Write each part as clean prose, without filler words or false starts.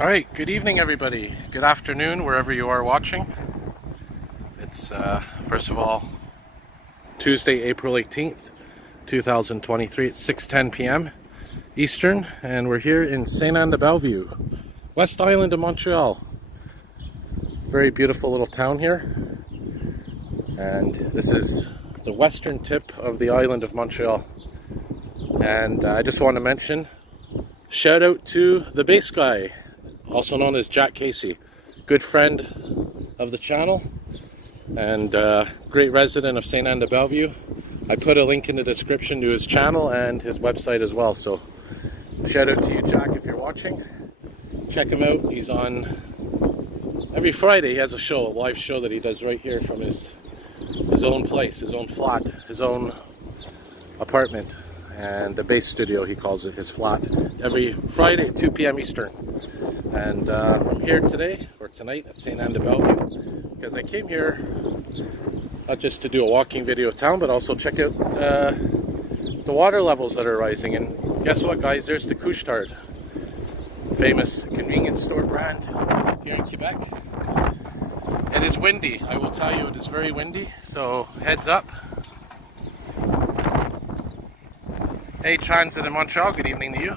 All right, good evening everybody. Good afternoon wherever you are watching. It's first of all Tuesday, April 18th, 2023. It's 6:10 p.m. Eastern, and we're here in Sainte-Anne-de-Bellevue, West Island of Montreal. Very beautiful little town here. And this is the western tip of the island of Montreal. And I just want to mention, shout out to the bass guy, also known as Jack Casey, good friend of the channel and great resident of Sainte-Anne-de-Bellevue. I put a link in the description to his channel and his website as well, so shout out to you, Jack, if you're watching. Check him out. He's on every Friday. He has a show, a live show that he does right here from his own place, his own flat, his own apartment, and the bass studio, he calls it, his flat, every Friday at 2 p.m. Eastern. And I'm here today, or tonight, at Sainte-Anne-de-Bellevue, because I came here not just to do a walking video of town, but also check out the water levels that are rising. And guess what, guys? There's the Couche-Tard, famous convenience store brand here in Quebec. It is windy, I will tell you, it is very windy, so heads up. Hey, Transit in Montreal, good evening to you.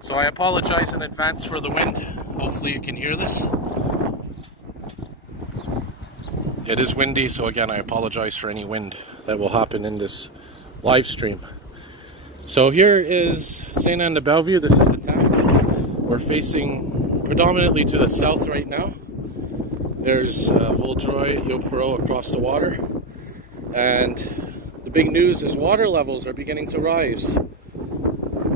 So I apologize in advance for the wind. Hopefully you can hear this. It is windy, so again I apologize for any wind that will happen in this live stream. So here is Sainte-Anne-de-Bellevue. This is the town. We're facing predominantly to the south right now. There's Vaudreuil-Yopereau across the water. And the big news is water levels are beginning to rise.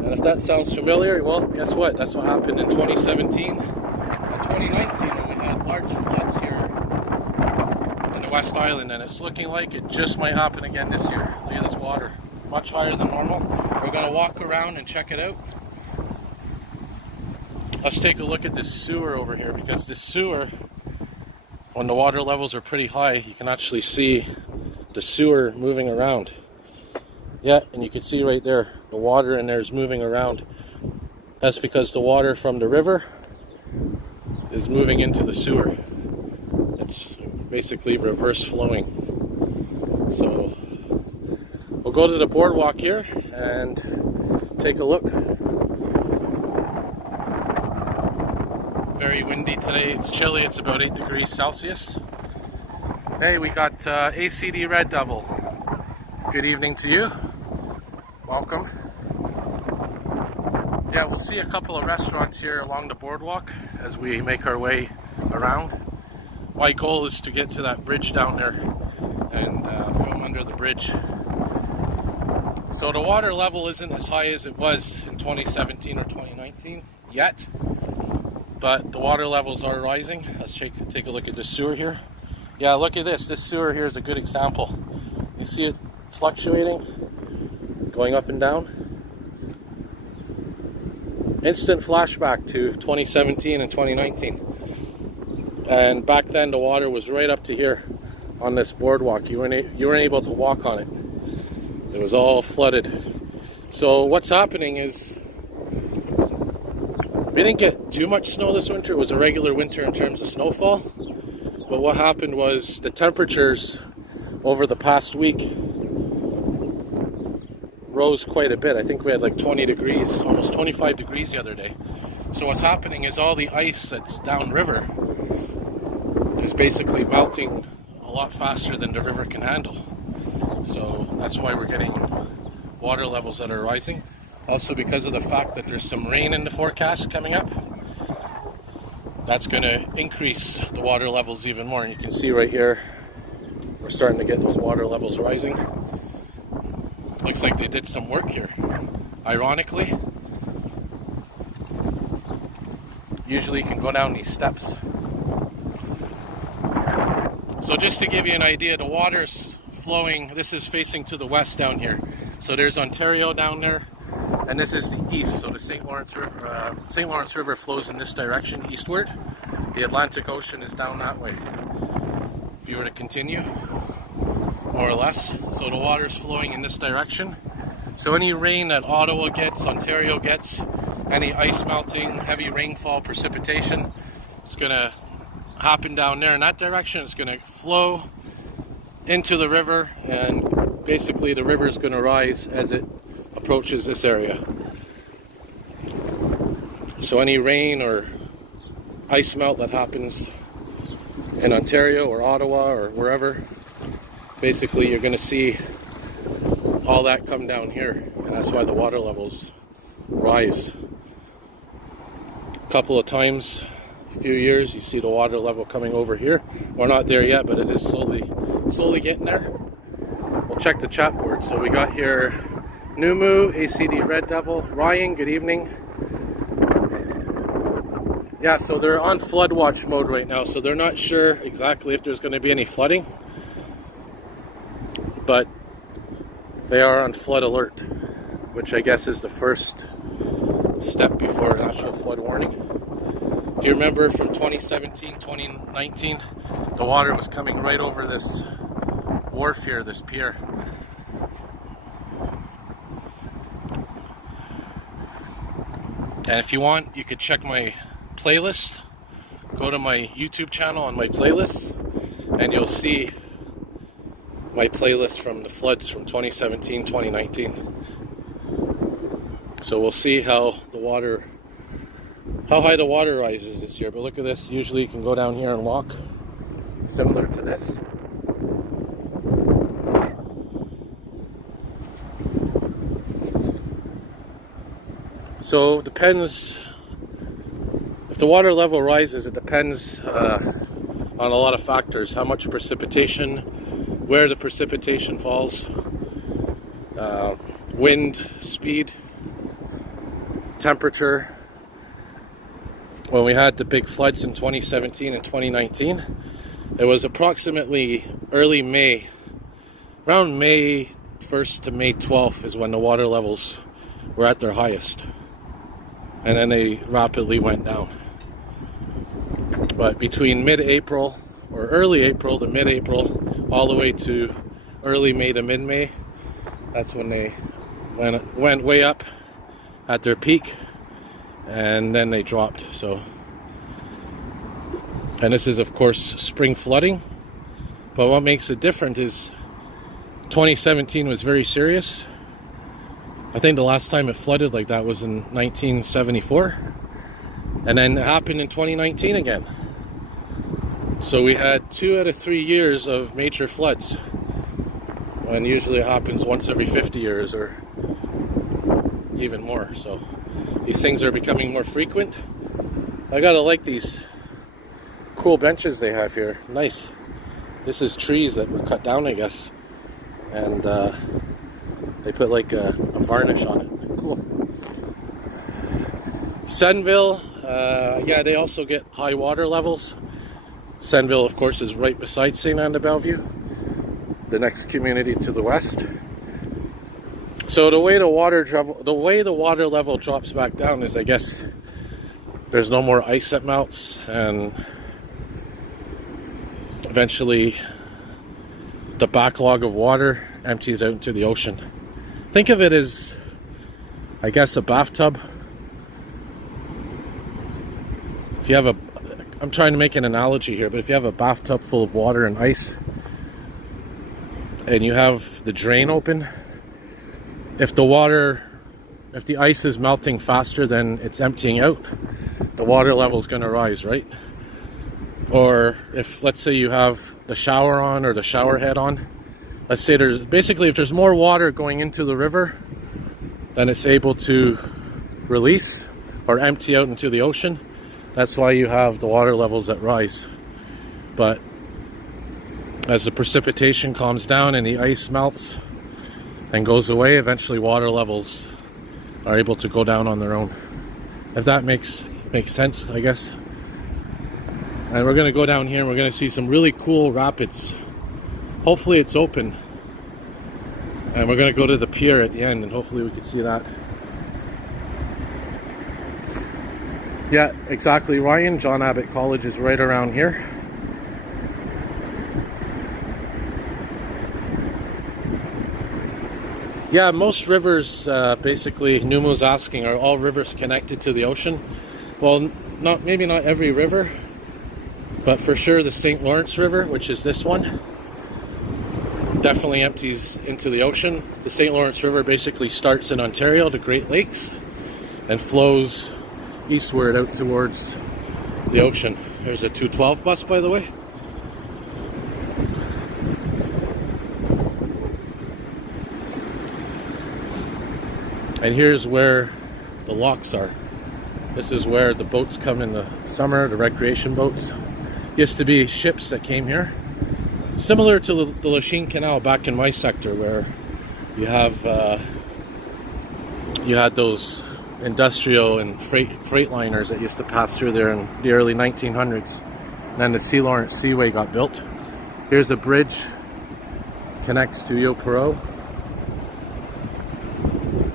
And if that sounds familiar, well, guess what? That's what happened in 2017 and 2019 when we had large floods here in the West Island, and it's looking like it just might happen again this year. Look at this water, much higher than normal. We're going to walk around and check it out. Let's take a look at this sewer over here, because this sewer, when the water levels are pretty high, you can actually see the sewer moving around. Yeah, and you can see right there, the water in there is moving around. That's because the water from the river is moving into the sewer. It's basically reverse flowing. So we'll go to the boardwalk here and take a look. Very windy today, it's chilly, it's about 8 degrees Celsius. Hey, we got ACD Red Devil. Good evening to you. Welcome. Yeah, we'll see a couple of restaurants here along the boardwalk as we make our way around. My goal is to get to that bridge down there and film under the bridge. So the water level isn't as high as it was in 2017 or 2019 yet, but the water levels are rising. Let's take a look at the sewer here. Yeah, look at this. This sewer here is a good example. You see it fluctuating, going up and down. Instant flashback to 2017 and 2019. And back then the water was right up to here on this boardwalk. You weren't able to walk on it. It was all flooded. So what's happening is we didn't get too much snow this winter. It was a regular winter in terms of snowfall. But what happened was the temperatures over the past week rose quite a bit. I think we had like 20 degrees, almost 25 degrees the other day. So what's happening is all the ice that's downriver is basically melting a lot faster than the river can handle. So that's why we're getting water levels that are rising. Also because of the fact that there's some rain in the forecast coming up. That's going to increase the water levels even more. And you can see right here, we're starting to get those water levels rising. Looks like they did some work here, ironically. Usually you can go down these steps. So just to give you an idea, the water's flowing, this is facing to the west down here. So there's Ontario down there, and this is the east. So the St. Lawrence River flows in this direction, eastward. The Atlantic Ocean is down that way. If you were to continue, more or less. So the water is flowing in this direction. So any rain that Ottawa gets, Ontario gets, any ice melting, heavy rainfall, precipitation, it's going to happen down there in that direction. It's going to flow into the river, and basically the river is going to rise as it approaches this area. So any rain or ice melt that happens in Ontario or Ottawa or wherever, basically you're going to see all that come down here, and that's why the water levels rise. A couple of times, a few years, you see the water level coming over here. We're not there yet, but it is slowly getting there. We'll check the chat board. So we got here Numu, ACD Red Devil, Ryan, good evening. Yeah, so they're on flood watch mode right now, so they're not sure exactly if there's going to be any flooding, but they are on flood alert, which I guess is the first step before an actual flood warning. If you remember from 2017, 2019, the water was coming right over this wharf here, this pier. And if you want, you could check my playlist. Go to my YouTube channel on my playlist, and you'll see my playlist from the floods from 2017, 2019. So we'll see how high the water rises this year. But look at this. Usually you can go down here and walk, similar to this. So it depends. If the water level rises, it depends on a lot of factors. How much precipitation, where the precipitation falls, wind speed, temperature. When we had the big floods in 2017 and 2019, it was approximately early May, around May 1st to May 12th is when the water levels were at their highest, and then they rapidly went down. But between mid-April or early April to mid-April, all the way to early May to mid-May, that's when they went way up at their peak, and then they dropped. So, and this is of course spring flooding, but what makes it different is 2017 was very serious. I think the last time it flooded like that was in 1974, and then it happened in 2019 again. So we had 2 out of 3 years of major floods, when usually it happens once every 50 years or even more. So these things are becoming more frequent. I gotta like these cool benches they have here. Nice. This is trees that were cut down, I guess, and they put like a varnish on it. Cool. Senville, yeah, they also get high water levels. Senville, of course, is right beside Sainte-Anne-de-Bellevue, the next community to the west. So the way the water level drops back down is, I guess, there's no more ice that melts, and eventually the backlog of water empties out into the ocean. Think of it as, I guess, a bathtub. If you have I'm trying to make an analogy here, but if you have a bathtub full of water and ice, and you have the drain open, if the ice is melting faster than it's emptying out, the water level is going to rise, right? Or if, let's say, you have the shower on or the shower head on, let's say if there's more water going into the river than it's able to release or empty out into the ocean, that's why you have the water levels that rise. But as the precipitation calms down and the ice melts and goes away, eventually water levels are able to go down on their own. If that makes sense, I guess. And we're going to go down here and we're going to see some really cool rapids. Hopefully it's open. And we're going to go to the pier at the end, and hopefully we can see that. Yeah, exactly, Ryan. John Abbott College is right around here. Yeah, most rivers, basically, Numu's asking, are all rivers connected to the ocean? Well, maybe not every river, but for sure the St. Lawrence River, which is this one, definitely empties into the ocean. The St. Lawrence River basically starts in Ontario, the Great Lakes, and flows eastward out towards the ocean. There's a 212 bus, by the way. And here's where the locks are. This is where the boats come in the summer, the recreation boats. Used to be ships that came here. Similar to the Lachine Canal back in my sector, where you had those industrial and freight liners that used to pass through there in the early 1900s. And then the St. Lawrence Seaway got built. Here's a bridge, connects to Yopero,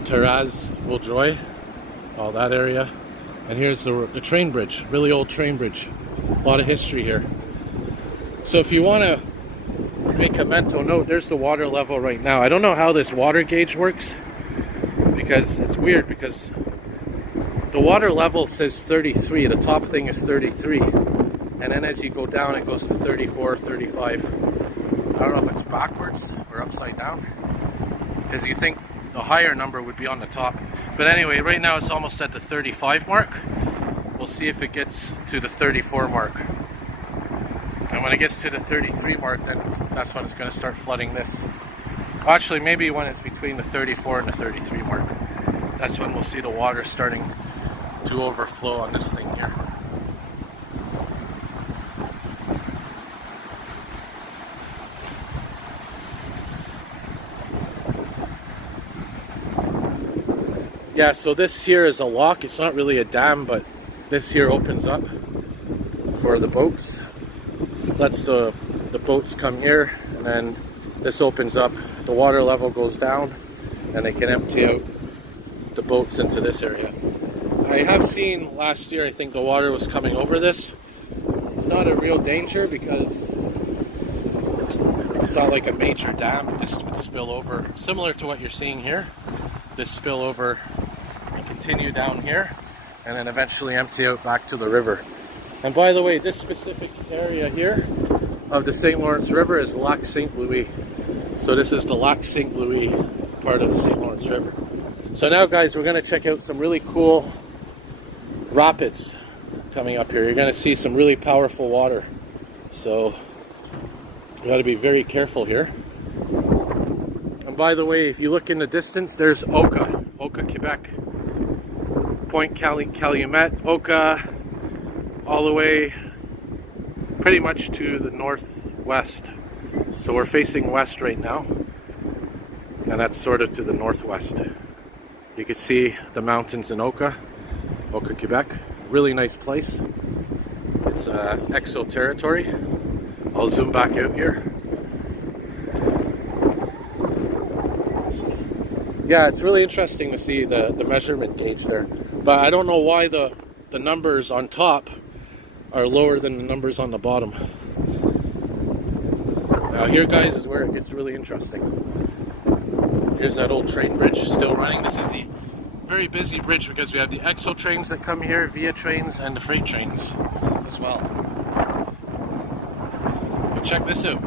Terraz, Vaudreuil, all that area. And here's the train bridge, really old train bridge. A lot of history here. So if you want to make a mental note, there's the water level right now. I don't know how this water gauge works, because it's weird, because the water level says 33, the top thing is 33, and then as you go down it goes to 34, 35. I don't know if it's backwards or upside down, because you think the higher number would be on the top. But anyway, right now it's almost at the 35 mark. We'll see if it gets to the 34 mark. And when it gets to the 33 mark, then that's when it's going to start flooding this. Actually, maybe when it's between the 34 and the 33 mark. That's when we'll see the water starting to overflow on this thing here. Yeah, so this here is a lock. It's not really a dam, but this here opens up for the boats. Lets the boats come here, and then this opens up. The water level goes down, and they can empty out the boats into this area. I have seen last year, I think the water was coming over this. It's not a real danger because it's not like a major dam. It just would spill over, similar to what you're seeing here. This spill over and continue down here, and then eventually empty out back to the river. And by the way, this specific area here of the St. Lawrence River is Lac Saint Louis. So this is the Lac Saint Louis part of the St. Lawrence River. So now guys, we're going to check out some really cool rapids coming up here. You're going to see some really powerful water. So you got to be very careful here. And by the way, if you look in the distance, there's Oka, Quebec. Point Calumet, Oka, all the way pretty much to the northwest. So we're facing west right now, and that's sort of to the northwest. You can see the mountains in Oka, Quebec. Really nice place. It's EXO territory. I'll zoom back out here. Yeah, it's really interesting to see the measurement gauge there. But I don't know why the numbers on top are lower than the numbers on the bottom. Now here, guys, is where it gets really interesting. Here's that old train bridge still running. This is the very busy bridge because we have the EXO trains that come here, Via trains, and the freight trains as well. But check this out.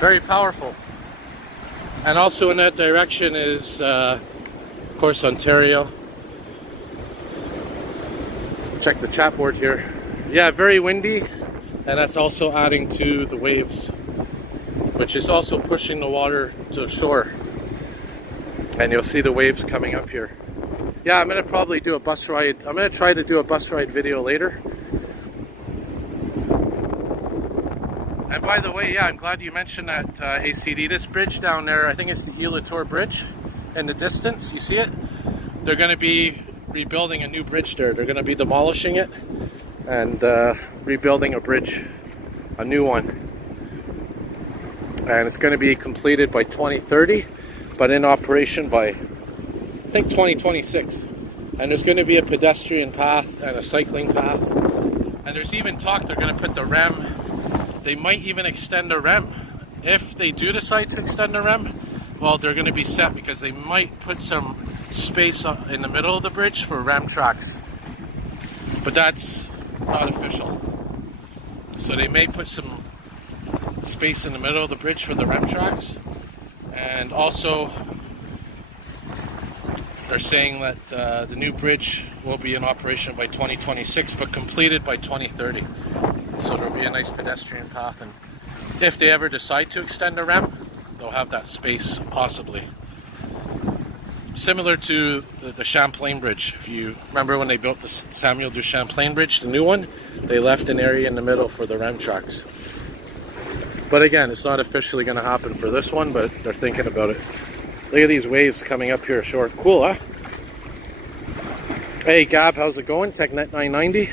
Very powerful. And also in that direction is, of course, Ontario. Check the chat board here. Yeah, very windy, and that's also adding to the waves, which is also pushing the water to the shore. And you'll see the waves coming up here. Yeah, I'm gonna probably do a bus ride. I'm gonna try to do a bus ride video later. And by the way, yeah, I'm glad you mentioned that ACD. This bridge down there, I think it's the Ile Tour Bridge in the distance. You see it? They're gonna be rebuilding a new bridge there. They're gonna be demolishing it and rebuilding a bridge, a new one. And it's gonna be completed by 2030, but in operation by, I think, 2026. And there's going to be a pedestrian path and a cycling path. And there's even talk they're going to put the REM. They might even extend the REM. If they do decide to extend the REM, well, they're going to be set because they might put some space in the middle of the bridge for REM tracks. But that's not official. So they may put some space in the middle of the bridge for the REM tracks. And also, they're saying that the new bridge will be in operation by 2026, but completed by 2030. So there'll be a nice pedestrian path, and if they ever decide to extend the REM, they'll have that space, possibly. Similar to the Champlain Bridge. If you remember when they built the Samuel de Champlain Bridge, the new one, they left an area in the middle for the REM tracks. But again, it's not officially going to happen for this one, but they're thinking about it. Look at these waves coming up here short. Cool, huh? Hey, Gab, how's it going? TechNet 990.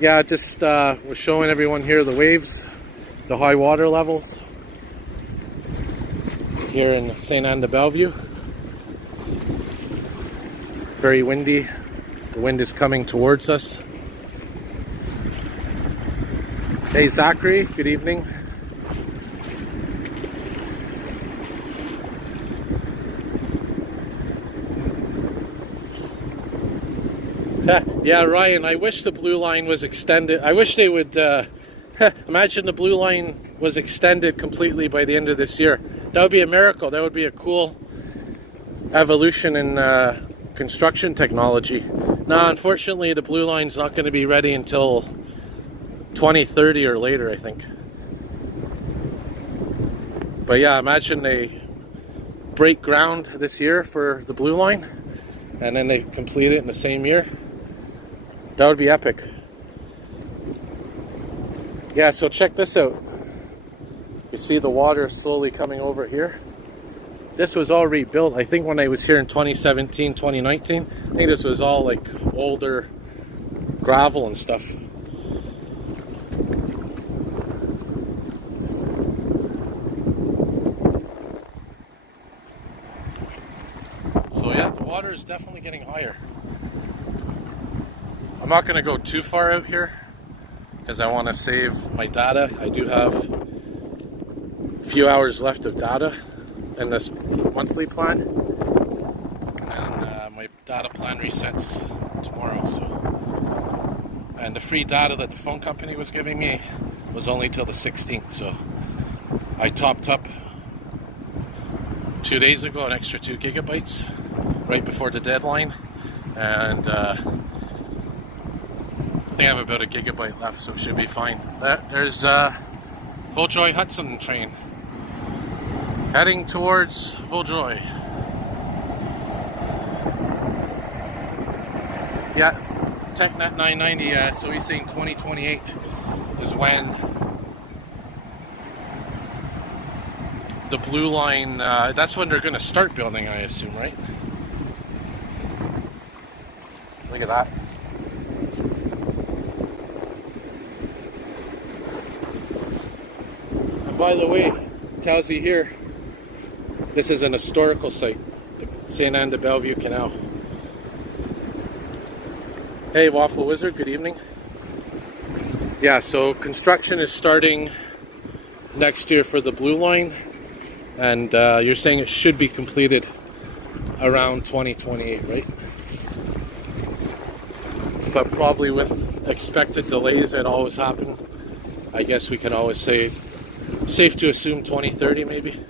Yeah, just was showing everyone here the waves, the high water levels here in Sainte-Anne-de-Bellevue. Very windy. The wind is coming towards us. Hey, Zachary, good evening. Yeah, Ryan, I wish the blue line was extended. I wish they would, imagine the blue line was extended completely by the end of this year. That would be a miracle. That would be a cool evolution in construction technology. Now, unfortunately, the blue line's not going to be ready until 2030 or later, I think. But yeah, imagine they break ground this year for the blue line, and then they complete it in the same year. That would be epic. Yeah, so check this out. You see the water slowly coming over here. This was all rebuilt. I think when I was here in 2017, 2019, I think this was all like older gravel and stuff. So yeah, the water is definitely getting higher. I'm not going to go too far out here because I want to save my data. I do have a few hours left of data in this monthly plan, and my data plan resets tomorrow. So, and the free data that the phone company was giving me was only till the 16th. So I topped up 2 days ago an extra 2 gigabytes right before the deadline, and I think I have about a gigabyte left, so it should be fine. There's Vaudreuil Hudson train heading towards Vaudreuil. Yeah, TechNet 990. So he's saying 2028 is when the blue line. That's when they're going to start building, I assume, right? Look at that. By the way, it tells you here, this is an historical site, the Sainte-Anne-de-Bellevue Canal. Hey, Waffle Wizard, good evening. Yeah, so construction is starting next year for the blue line, and you're saying it should be completed around 2028, right? But probably with expected delays that always happen, I guess we can always say Safe to assume 2030 maybe.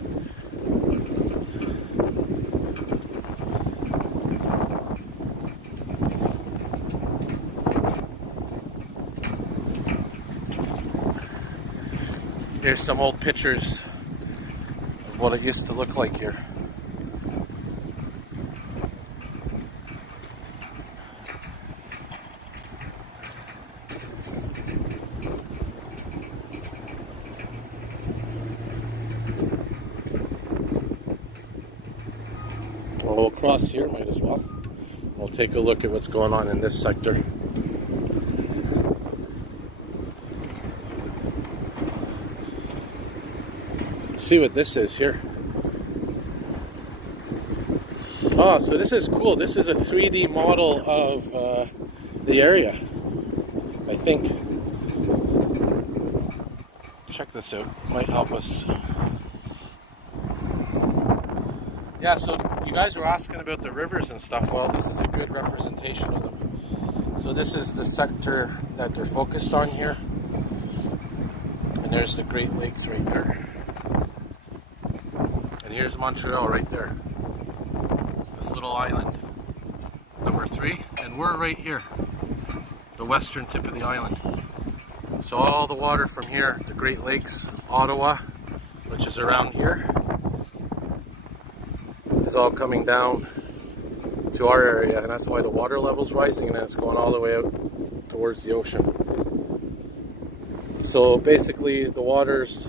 Here's some old pictures of what it used to look like here. Well, we'll cross here, might as well. We'll take a look at what's going on in this sector. See what this is here. Oh, so this is cool. This is a 3D model of the area, I think. Check this out. Might help us. Yeah, so you guys were asking about the rivers and stuff. Well, this is a good representation of them. So this is the sector that they're focused on here. And there's the Great Lakes right there. And here's Montreal right there. This little island, number 3. And we're right here, the western tip of the island. So all the water from here, the Great Lakes, Ottawa, which is around here, is all coming down to our area, and that's why the water level's rising, and then it's going all the way out towards the ocean. So basically the waters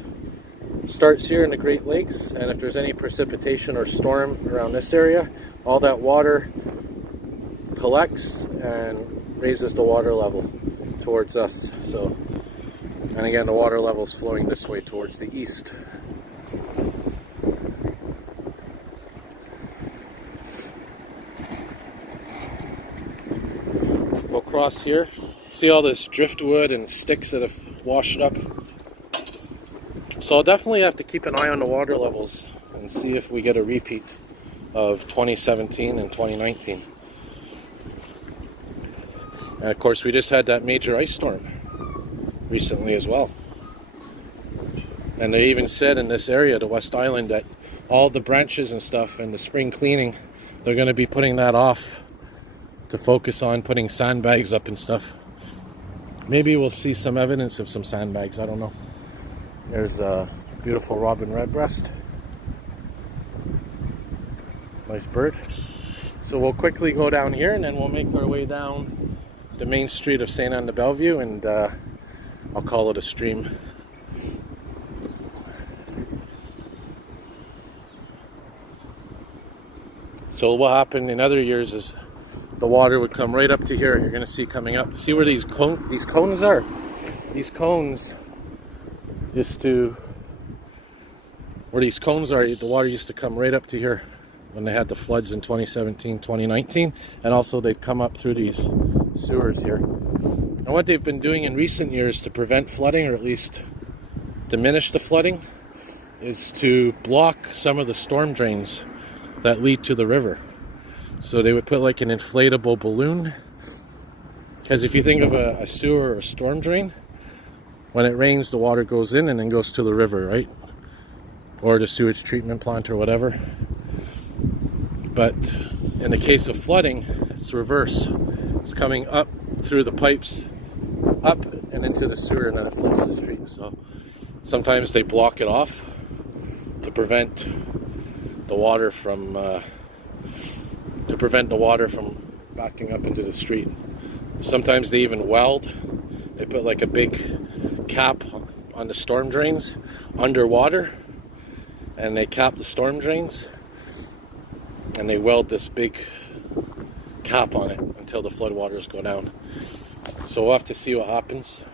starts here in the Great Lakes, and if there's any precipitation or storm around this area, all that water collects and raises the water level towards us. So, and again, the water level is flowing this way towards the east. We'll cross here. See all this driftwood and sticks that have washed up. So I'll definitely have to keep an eye on the water levels and see if we get a repeat of 2017 and 2019. And of course, we just had that major ice storm recently as well. And they even said in this area, the West Island, that all the branches and stuff and the spring cleaning, they're going to be putting that off to focus on putting sandbags up and stuff. Maybe we'll see some evidence of some sandbags, I don't know. There's a beautiful robin redbreast. Nice bird. So we'll quickly go down here, and then we'll make our way down the main street of Sainte-Anne-de-Bellevue, and I'll call it a stream. So what happened in other years is the water would come right up to here. You're going to see coming up. See where these cones are? These cones used to, where these cones are, the water used to come right up to here when they had the floods in 2017, 2019, and also they'd come up through these sewers here. And what they've been doing in recent years to prevent flooding, or at least diminish the flooding, is to block some of the storm drains that lead to the river. So they would put like an inflatable balloon, because if you think of a sewer or a storm drain, when it rains, the water goes in and then goes to the river, right? Or the sewage treatment plant or whatever. But in the case of flooding, it's reverse. It's coming up through the pipes, up and into the sewer, and then it floods the street. So sometimes they block it off to prevent the water from backing up into the street. Sometimes they even weld. They put like a big cap on the storm drains underwater, and they cap the storm drains, and they weld this big cap on it until the floodwaters go down. So we'll have to see what happens.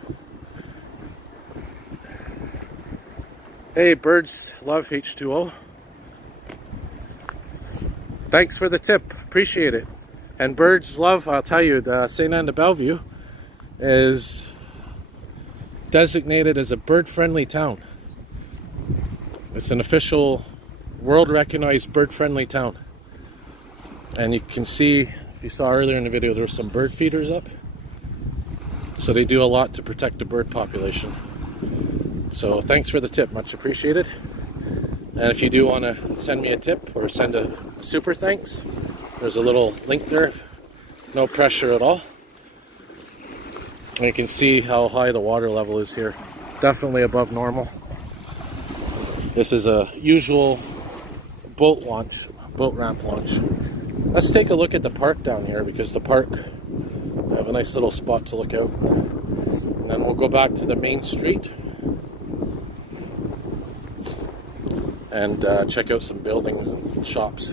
Hey, birds love H2O. Thanks for the tip, appreciate it. And birds love, I'll tell you, the Sainte-Anne-de-Bellevue is designated as a bird-friendly town. It's an official world-recognized bird-friendly town. And you can see, if you saw earlier in the video, there were some bird feeders up. So they do a lot to protect the bird population. So thanks for the tip, much appreciated. And if you do want to send me a tip or send a super thanks, there's a little link there. No pressure at all. And you can see how high the water level is here. Definitely above normal. This is a usual boat ramp launch. Let's take a look at the park down here, because the park, I have a nice little spot to look out. And then we'll go back to the main street and check out some buildings and shops.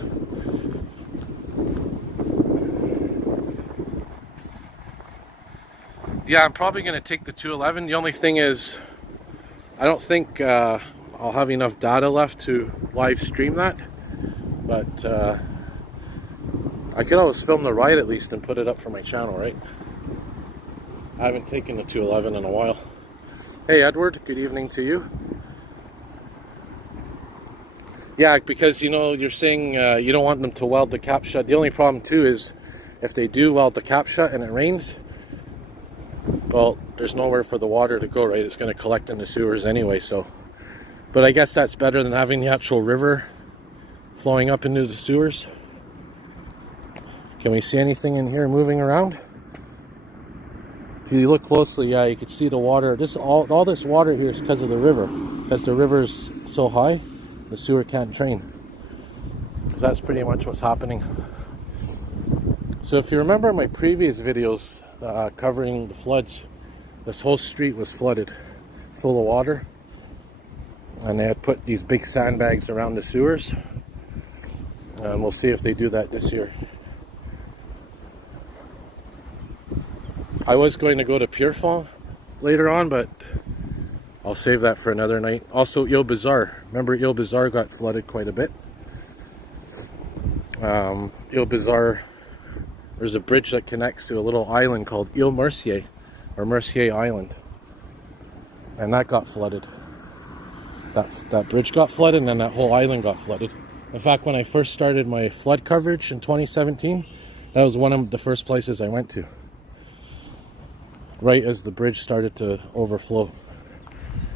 Yeah, I'm probably going to take the 211. The only thing is, I don't think I'll have enough data left to live stream that. But I could always film the ride at least and put it up for my channel, right? I haven't taken the 211 in a while. Hey Edward, good evening to you. Yeah, because you know, you're saying you don't want them to weld the cap shut. The only problem too is if they do weld the cap shut and it rains, well, there's nowhere for the water to go, right? It's going to collect in the sewers anyway, so. But I guess that's better than having the actual river flowing up into the sewers. Can we see anything in here moving around? If you look closely, yeah, you can see the water. All this water here is because of the river. Because the river's so high, the sewer can't drain. So that's pretty much what's happening. So if you remember my previous videos covering the floods, this whole street was flooded, full of water. And they had put these big sandbags around the sewers. And we'll see if they do that this year. I was going to go to Pierrefonds later on, but I'll save that for another night. Also, Ile Bizarre. Remember, Ile Bizarre got flooded quite a bit. Ile Bizarre, there's a bridge that connects to a little island called Ile Mercier, or Mercier Island. And that got flooded. That bridge got flooded, and then that whole island got flooded. In fact, when I first started my flood coverage in 2017, that was one of the first places I went to. Right as the bridge started to overflow.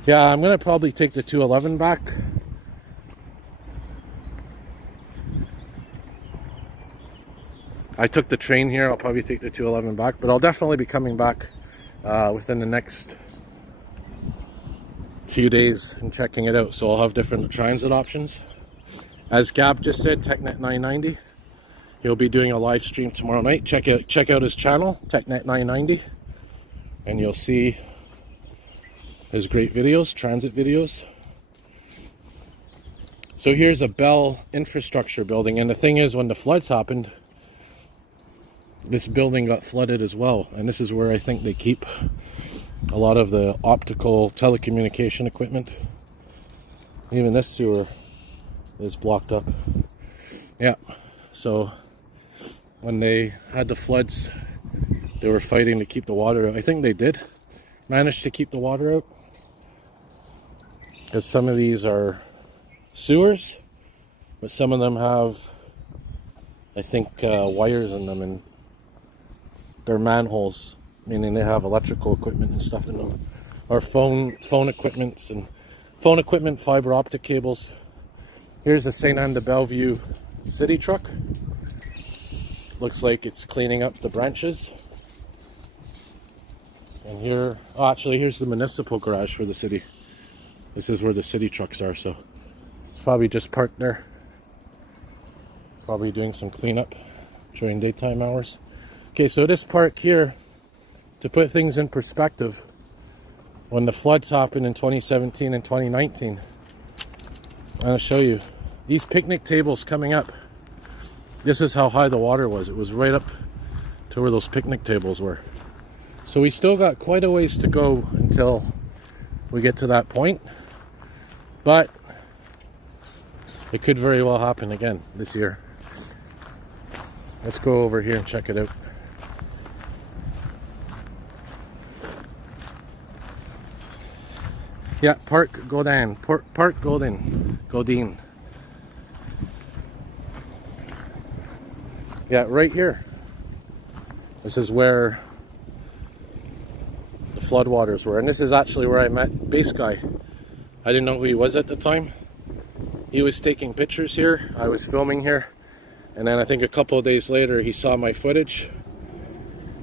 Yeah, I'm going to probably take the 211 back. I took the train here, I'll probably take the 211 back, but I'll definitely be coming back within the next few days and checking it out. So I'll have different transit options. As Gab just said, TechNet 990. He'll be doing a live stream tomorrow night. Check out his channel, TechNet 990, and you'll see his great videos, transit videos. So here's a Bell infrastructure building, and the thing is, when the floods happened, this building got flooded as well, and this is where I think they keep a lot of the optical telecommunication equipment. Even this sewer is blocked up. Yeah, so when they had the floods, they were fighting to keep the water out. I think they did manage to keep the water out, because some of these are sewers, but some of them have, I think, wires in them, and they're manholes, meaning they have electrical equipment and stuff in them, or phone equipment, fiber optic cables. Here's a Sainte-Anne-de-Bellevue city truck. Looks like it's cleaning up the branches. And here, oh, actually, here's the municipal garage for the city. This is where the city trucks are, so it's probably just parked there. Probably doing some cleanup during daytime hours. Okay, so this park here, to put things in perspective, when the floods happened in 2017 and 2019, I'm going to show you. These picnic tables coming up, this is how high the water was. It was right up to where those picnic tables were. So we still got quite a ways to go until we get to that point. But it could very well happen again this year. Let's go over here and check it out. Yeah, Parc Godin. Parc Godin. Yeah, right here. This is where the floodwaters were. And this is actually where I met Base Guy. I didn't know who he was at the time. He was taking pictures here, I was filming here, and then I think a couple of days later he saw my footage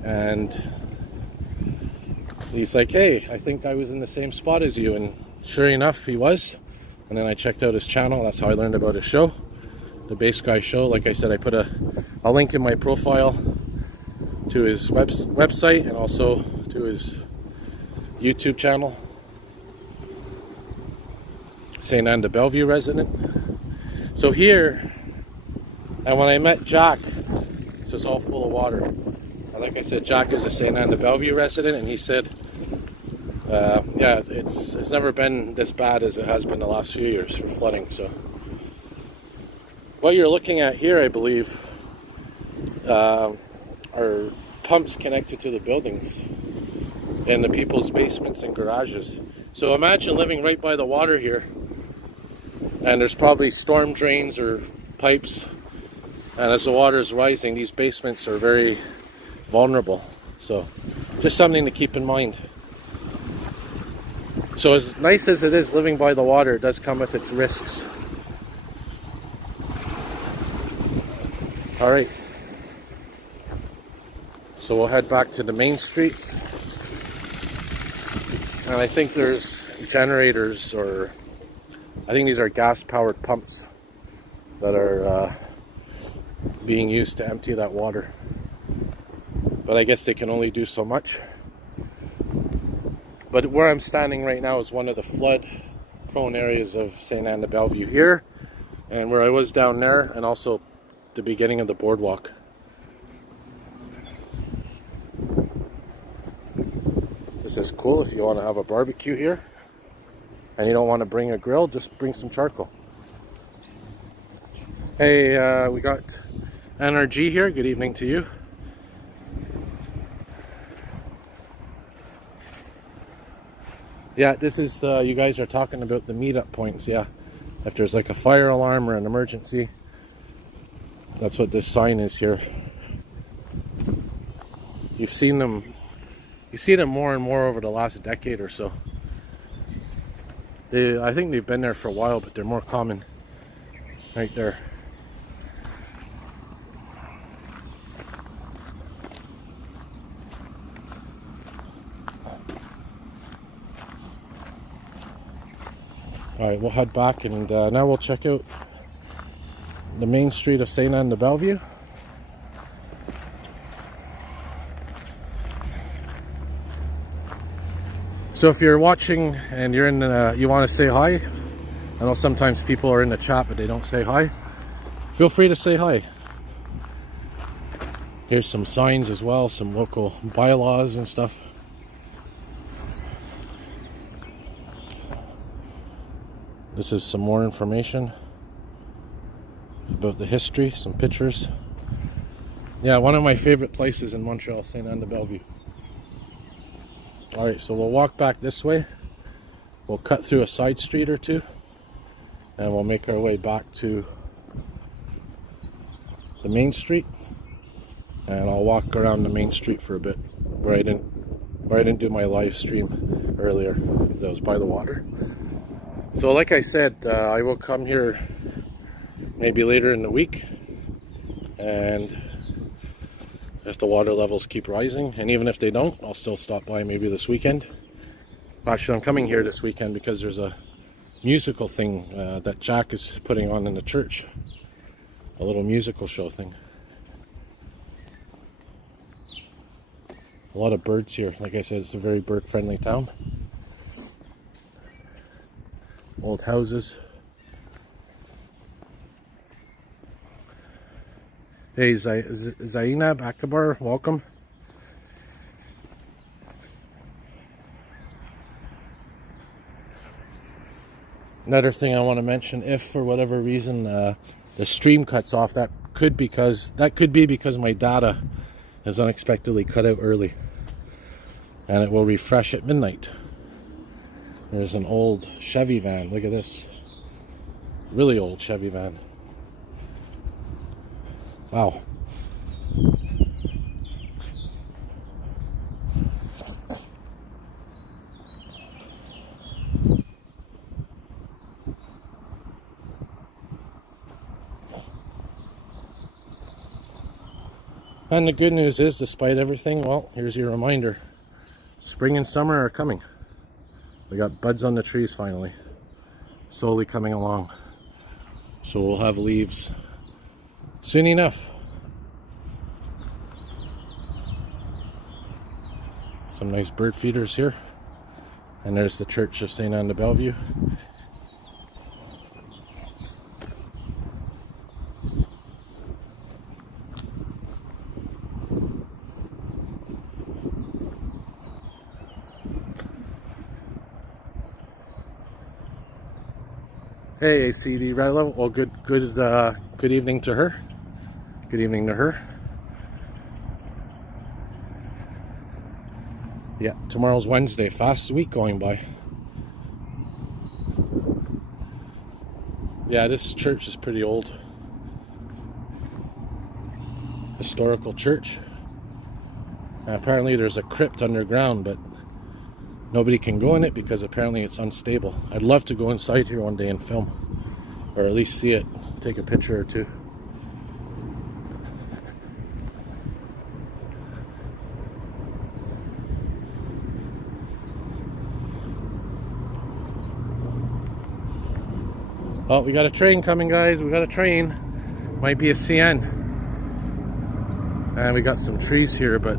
and he's like, hey, I think I was in the same spot as you, and sure enough he was. And then I checked out his channel. That's how I learned about his show, the Bass Guy Show. Like I said, I put a link in my profile to his website and also to his YouTube channel. Sainte-Anne-de-Bellevue resident. So here, and when I met Jack, this was all full of water. And like I said, Jack is a Sainte-Anne-de-Bellevue resident, and he said, yeah, it's never been this bad as it has been the last few years for flooding. So what you're looking at here, I believe, are pumps connected to the buildings and the people's basements and garages. So imagine living right by the water here, and there's probably storm drains or pipes, and as the water is rising, these basements are very vulnerable. So just something to keep in mind. So as nice as it is living by the water, it does come with its risks. All right, so we'll head back to the main street, and I think there's generators, or I think these are gas powered pumps that are being used to empty that water, but I guess they can only do so much. But where I'm standing right now is one of the flood prone areas of Sainte-Anne-de-Bellevue here, and where I was down there, and also the beginning of the boardwalk. This is cool if you want to have a barbecue here and you don't want to bring a grill, just bring some charcoal. Hey, we got NRG here. Good evening to you. Yeah, this is, you guys are talking about the meetup points. Yeah, if there's like a fire alarm or an emergency, that's what this sign is here. You've seen them, you see them more and more over the last decade or so. I think they've been there for a while, but they're more common right there. Alright, we'll head back, and now we'll check out the main street of Sainte-Anne-de-Bellevue. So if you're watching and you're in, you want to say hi, I know sometimes people are in the chat but they don't say hi, feel free to say hi. Here's some signs as well, some local bylaws and stuff. This is some more information about the history, some pictures. Yeah, one of my favorite places in Montreal, Sainte-Anne-de-Bellevue. Alright, so we'll walk back this way. We'll cut through a side street or two, and we'll make our way back to the main street. And I'll walk around the main street for a bit, where I didn't do my live stream earlier because I was by the water. So like I said, I will come here maybe later in the week, and if the water levels keep rising, and even if they don't, I'll still stop by maybe this weekend. Actually, I'm coming here this weekend because there's a musical thing that Jack is putting on in the church. A little musical show thing. A lot of birds here. Like I said, it's a very bird-friendly town. Old houses. Hey, Zainab Akbar, welcome. Another thing I want to mention, if for whatever reason the stream cuts off, that could be because my data is unexpectedly cut out early, and it will refresh at midnight. There's an old Chevy van. Look at this. Really old Chevy van. Wow. And the good news is, despite everything, well, here's your reminder. Spring and summer are coming. We got buds on the trees finally, slowly coming along. So we'll have leaves soon enough. Some nice bird feeders here. And there's the church of Sainte-Anne-de-Bellevue. Hey, ACD Rilo. Well, good evening to her. Good evening to her. Yeah, tomorrow's Wednesday. Fast week going by. Yeah, this church is pretty old. Historical church. Apparently there's a crypt underground, but nobody can go in it because apparently it's unstable. I'd love to go inside here one day and film, or at least see it, take a picture or two. Oh, we got a train coming, guys. We got a train. Might be a CN. And we got some trees here, but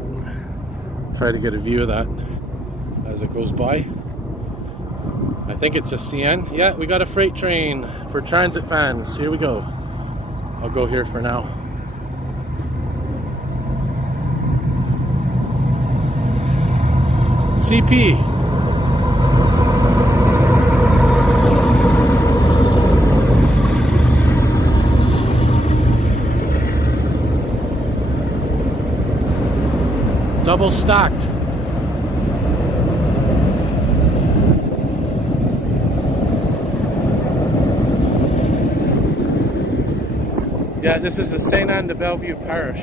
try to get a view of that as it goes by. I think it's a CN. Yeah, we got a freight train for transit fans. Here we go. I'll go here for now. CP. Double stacked. Yeah, this is the Sainte-Anne-de-Bellevue parish.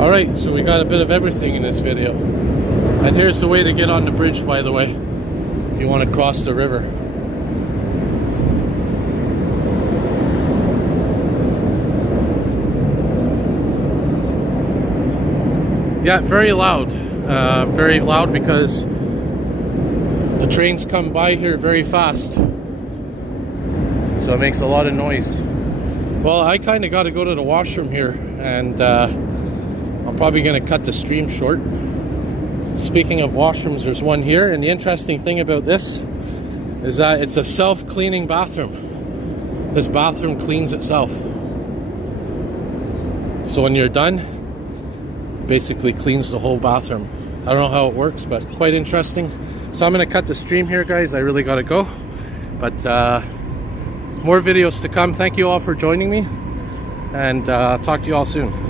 Alright, so we got a bit of everything in this video. And here's the way to get on the bridge, by the way, if you want to cross the river. Yeah, very loud. Very loud because the trains come by here very fast. So it makes a lot of noise. Well, I kind of got to go to the washroom here, and I'm probably going to cut the stream short. Speaking of washrooms, there's one here, and the interesting thing about this is that it's a self-cleaning bathroom. This bathroom cleans itself. So when you're done, basically cleans the whole bathroom. I don't know how it works, but quite interesting. So I'm going to cut the stream here, guys. I really got to go. But more videos to come. Thank you all for joining me, and talk to you all soon.